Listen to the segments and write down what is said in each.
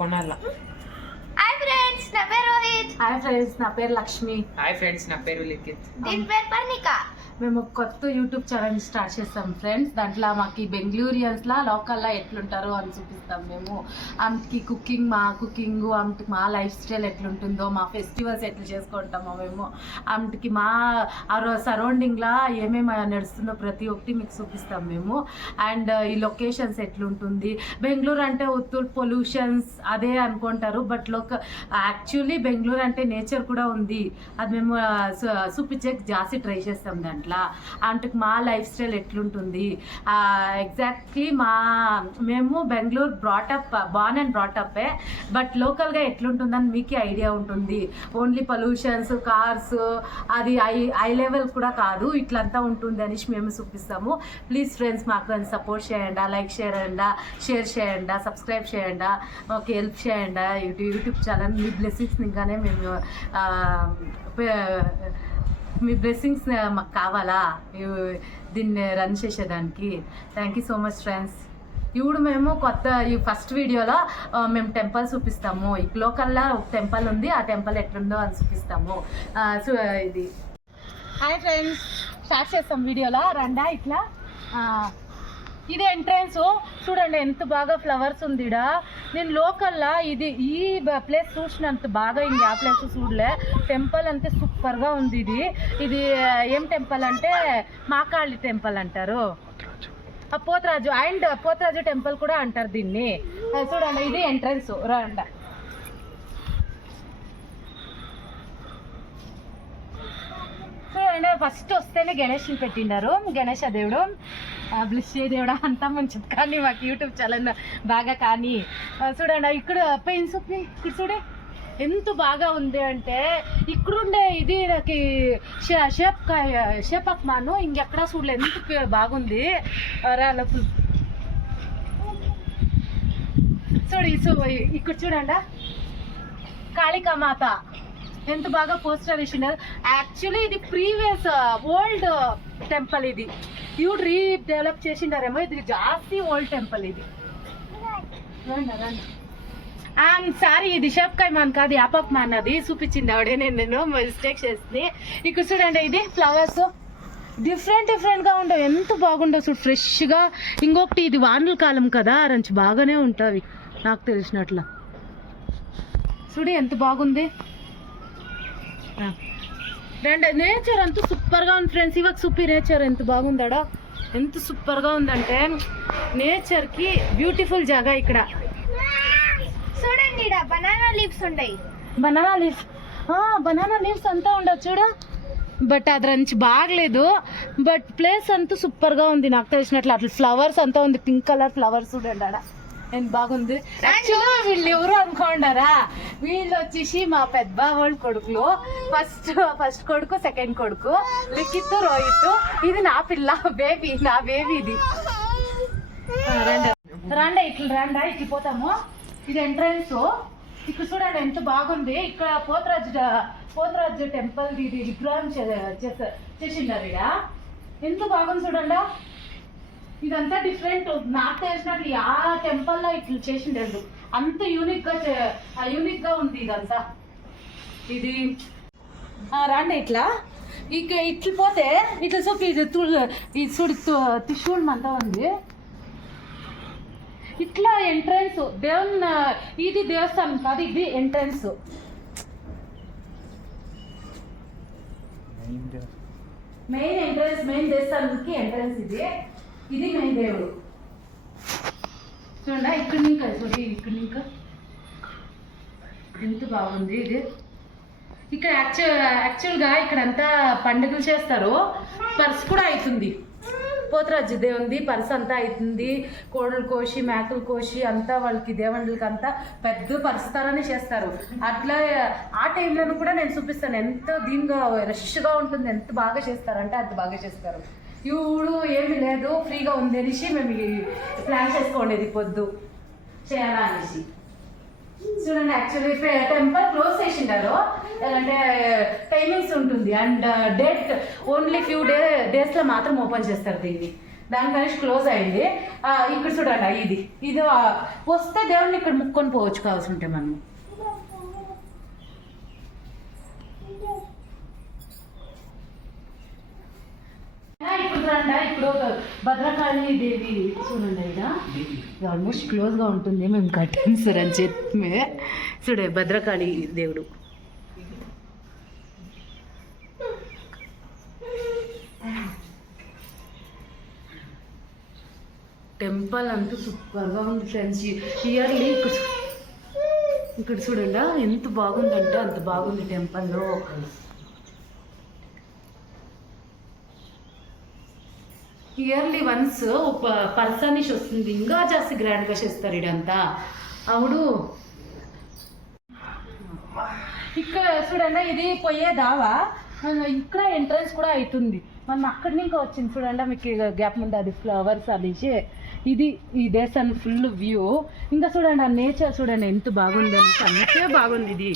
కొనాల. Hi friends, నా పేరు రోహిత్. హాయ్ ఫ్రెండ్స్, నా పేరు లక్ష్మి. హాయ్ ఫ్రెండ్స్, నా పేరు లిఖిత్. దీని పేరు పర్ణిక. మేము కొత్త యూట్యూబ్ ఛానల్ స్టార్ట్ చేస్తాం ఫ్రెండ్స్. దాంట్లో మాకు బెంగళూరియన్స్లా లోకల్లో ఎట్లుంటారో అని చూపిస్తాం. మేము ఆమెకి కుకింగ్ ఆమెకి మా లైఫ్ స్టైల్ ఎట్లుంటుందో, మా ఫెస్టివల్స్ ఎట్లా చేసుకుంటామో మేము ఆమెకి మా సరౌండింగ్లా ఏమేమి నడుస్తుందో ప్రతి ఒక్కటి మీకు చూపిస్తాం మేము. అండ్ ఈ లొకేషన్స్ ఎట్లుంటుంది, బెంగళూరు అంటే ఉత్తూరు పొల్యూషన్స్ అదే అనుకుంటారు. బట్ యాక్చువల్లీ బెంగళూరు అంటే నేచర్ కూడా ఉంది. అది మేము చూపించే జాస్తి ట్రై చేస్తాం దాంట్లో. అంటే మా లైఫ్ స్టైల్ ఎట్లుంటుంది ఎగ్జాక్ట్లీ మేము Bengaluru born and brought up. But లోకల్గా ఎట్లుంటుందని మీకే ఐడియా ఉంటుంది. ఓన్లీ పొల్యూషన్స్, కార్స్, అది ఐ లెవెల్ కూడా కాదు, ఇట్లంతా ఉంటుంది అనేసి మేము చూపిస్తాము. ప్లీజ్ ఫ్రెండ్స్, మాకు సపోర్ట్ చేయండి, లైక్ చేయండి, షేర్ చేయండి, సబ్స్క్రైబ్ చేయండి, ఓకే హెల్ప్ చేయండి. యూట్యూబ్ ఛానల్ మీ బ్లెస్సింగ్స్ ఇంకానే మేము మీ బ్లెస్సింగ్స్ మాకు కావాలా దీన్ని రన్ చేసేదానికి. Thank you so much friends. ఇప్పుడు మేము ఈ ఫస్ట్ వీడియోలో మేము టెంపుల్ చూపిస్తాము. ఈ లోకల్లో ఒక టెంపుల్ ఉంది, ఆ టెంపుల్ ఎట్లుందో అని చూపిస్తాము. ఇది హాయ్ ఫ్రెండ్స్, స్టార్ట్ చేస్తాం వీడియోలో. రండా ఇట్లా ఇది ఎంట్రన్స్ చూడండి, ఎంత బాగా ఫ్లవర్స్ ఉంది. నేను లోకల్లా ఈ ప్లేస్ చూసినంత బాగా ఇంక ఆ ప్లేస్ చూడలే. టెంపుల్ అంతే సూపర్గా ఉంది. ఇది ఏం టెంపుల్ అంటే మాకాళి టెంపుల్ అంటారు, పోతరాజు. అండ్ పోతరాజు టెంపుల్ కూడా అంటారు దీన్ని. చూడండి, ఇది ఎంట్రన్స్. రండ చూడండి, ఫస్ట్ వస్తేనే గణేష్ని పెట్టినారు. గణేష దేవుడు, బ్లెస్ దేవుడా అంతా మంచిది. కానీ మాకు యూట్యూబ్ ఛానల్ బాగా కానీ చూడండి, ఇక్కడ పెయిన్స్ ఇక్కడ చూడే ఎంత బాగా ఉంది అంటే, ఇక్కడుండే ఇది నాకు షేపక్ మాను ఇంకెక్కడా చూడలే, ఎంత బాగుంది. ఇక్కడ చూడండి, కాళికామాత ఎంత బాగా పోస్టర్ వేసినారు. యాక్చువల్లీ ఇది ప్రీవియస్ ఓల్డ్ టెంపుల్. ఇది ఇప్పుడు రీడెవలప్ చేసిండారేమో. ఇది జాస్తి ఓల్డ్ టెంపుల్. ఇది సారీ, ఇది షేప్కాయ్ మాన్ కాదు, యాపక్ మాన్. అది చూపించింది ఆవిడే, నేను మిస్టేక్ చేసింది. ఇక్కడ చూడండి, ఇది ఫ్లవర్స్ డిఫరెంట్గా ఉండవు, ఎంత బాగుండవు చూడు, ఫ్రెష్గా. ఇంకొకటి ఇది వానల కాలం కదా, రంచి బాగానే ఉంటుంది నాకు తెలిసినట్ల. చూడు ఎంత బాగుంది. నేచర్ అంతా సూపర్గా ఉంది ఫ్రెండ్స్. ఇవాళ సూపర్ నేచర్ ఎంత బాగుందాడా, ఎంత సూపర్గా ఉందంటే నేచర్కి బ్యూటిఫుల్ జాగా ఇక్కడ. చూడండి, బనానా లీవ్స్ ఉంటాయి. బనానా లీవ్స్ అంతా ఉండవు చూడు. బట్ అది రంచి బాగలేదు. బట్ ప్లేస్ అంతా సూపర్గా ఉంది నాకు తెలిసినట్లు. అట్లా ఫ్లవర్స్ అంతా ఉంది, పింక్ కలర్ ఫ్లవర్స్ చూడండి ఆడ ఎంత బాగుంది. యాక్చువల్గా వీళ్ళు ఎవరు అనుకోండారా, వీళ్ళు వచ్చేసి మా పెద్ద వాళ్ళ కొడుకులు. ఫస్ట్ కొడుకు, సెకండ్ కొడుకు లిఖిత్, రోహిత్. ఇది నా పిల్ల, నా బేబీ ఇది. రండి ఇట్లా పోతాము. ఇది ఎంట్రన్స్. ఇక్కడ చూడండి ఎంత బాగుంది. ఇక్కడ పోతరాజు టెంపుల్ ఇది విగ్రహం చేసిండారు. ఇక్కడ ఎంత బాగుంది చూడండి. ఇదంతా డిఫరెంట్. నాకు తెలిసినట్లు ఆ టెంపుల్లో ఇట్లా చేసిండేది అంత యూనిక్గా ఉంది ఇదంతా. ఇది రండి ఇట్లా ఇట్లా పోతే ఇట్లా చూపి ఇది చూడు త్రిశూలం అంతా ఉంది. ఇట్లా ఎంట్రన్స్ ఇది దేవస్థానం కాదు, ఇది ఎంట్రన్స్. మెయిన్ దేవస్థానానికి ఎంట్రన్స్ ఇది మెయిన్ దేవుడు. చూడండి, ఇక్కడ ఇంకా ఎంత బాగుంది. ఇది ఇక్కడ యాక్చువల్గా ఇక్కడంతా పండుగలు చేస్తారు. పర్స్ కూడా అవుతుంది, పోతరాజు దేవుంది పర్స్ అంతా అవుతుంది. కోడలు కోసి, మేకలు కోసి అంతా వాళ్ళకి దేవుళ్ళకి అంతా పెద్ద పరుస్తారని చేస్తారు. అట్లా ఆ టైంలో కూడా నేను చూపిస్తాను ఎంత దీనిగా రష్గా ఉంటుంది, ఎంత బాగా చేస్తారంటే అంత బాగా చేస్తారు. ఇప్పుడు ఏమీ లేదు, ఫ్రీగా ఉంది అనేసి మేము ప్లాన్ చేసుకోండి పొద్దు చేయాలా అనేసి. చూడండి, యాక్చువల్లీ టెంపుల్ క్లోజ్ చేసిండారు. అంటే టైమింగ్స్ ఉంటుంది అండ్ డేట్ ఓన్లీ ఫ్యూ డేస్లో మాత్రం ఓపెన్ చేస్తారు దీన్ని. దాని గణేష్ క్లోజ్ అయింది. ఇక్కడ చూడండి ఇది వస్తే దేవుడిని ఇక్కడ ముక్కొని పోవచ్చు కావాల్సి ఉంటే మనం. ఇప్పుడు చూడండి, ఇప్పుడు భద్రకాళి దేవి చూడండి, ఇక్కడ ఆల్మోస్ట్ క్లోజ్గా ఉంటుంది. మేము కట్టాం సార్ అని చెప్పి చూడే భద్రకాళి దేవుడు. టెంపుల్ అంతా సూపర్గా ఉంది ఫ్రెండ్స్. ఇయర్లీ ఇక్కడ చూడండి ఎంత బాగుందంటే అంత బాగుంది టెంపుల్లో. ఇయర్లీ వన్స్ ఒక పర్సనిష్ వస్తుంది, ఇంకా జాస్తి గ్రాండ్గా చేస్తారు ఇడంతా. అవుడు ఇక్కడ చూడండి, ఇది పోయే దావా ఇక్కడ ఎంట్రన్స్ కూడా అవుతుంది. మనం అక్కడి నుంచి వచ్చింది చూడండి, మీకు గ్యాప్ ముందు అది ఫ్లవర్స్ అది ఇది ఈ దేశం ఫుల్ వ్యూ. ఇంకా చూడండి ఆ నేచర్ చూడండి ఎంత బాగుంది అంటే అంతే బాగుంది ఇది.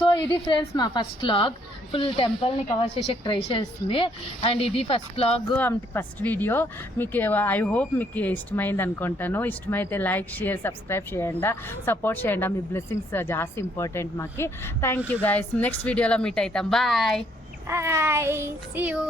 సో ఇది ఫ్రెండ్స్ మా ఫస్ట్ వ్లాగ్. ఫుల్ టెంపుల్ని కవర్ చేసే ట్రై చేస్తుంది. అండ్ ఇది ఫస్ట్ వ్లాగ్, ఫస్ట్ వీడియో. మీకు ఐ హోప్ మీకు ఇష్టమైంది అనుకుంటాను. ఇష్టమైతే లైక్, షేర్, సబ్స్క్రైబ్ చేయండి, సపోర్ట్ చేయండి. మీ బ్లెస్సింగ్స్ జాస్తి ఇంపార్టెంట్ మాకు. Thank you guys. నెక్స్ట్ వీడియోలో మీట్ అవుతాం. బాయ్. Bye. See you.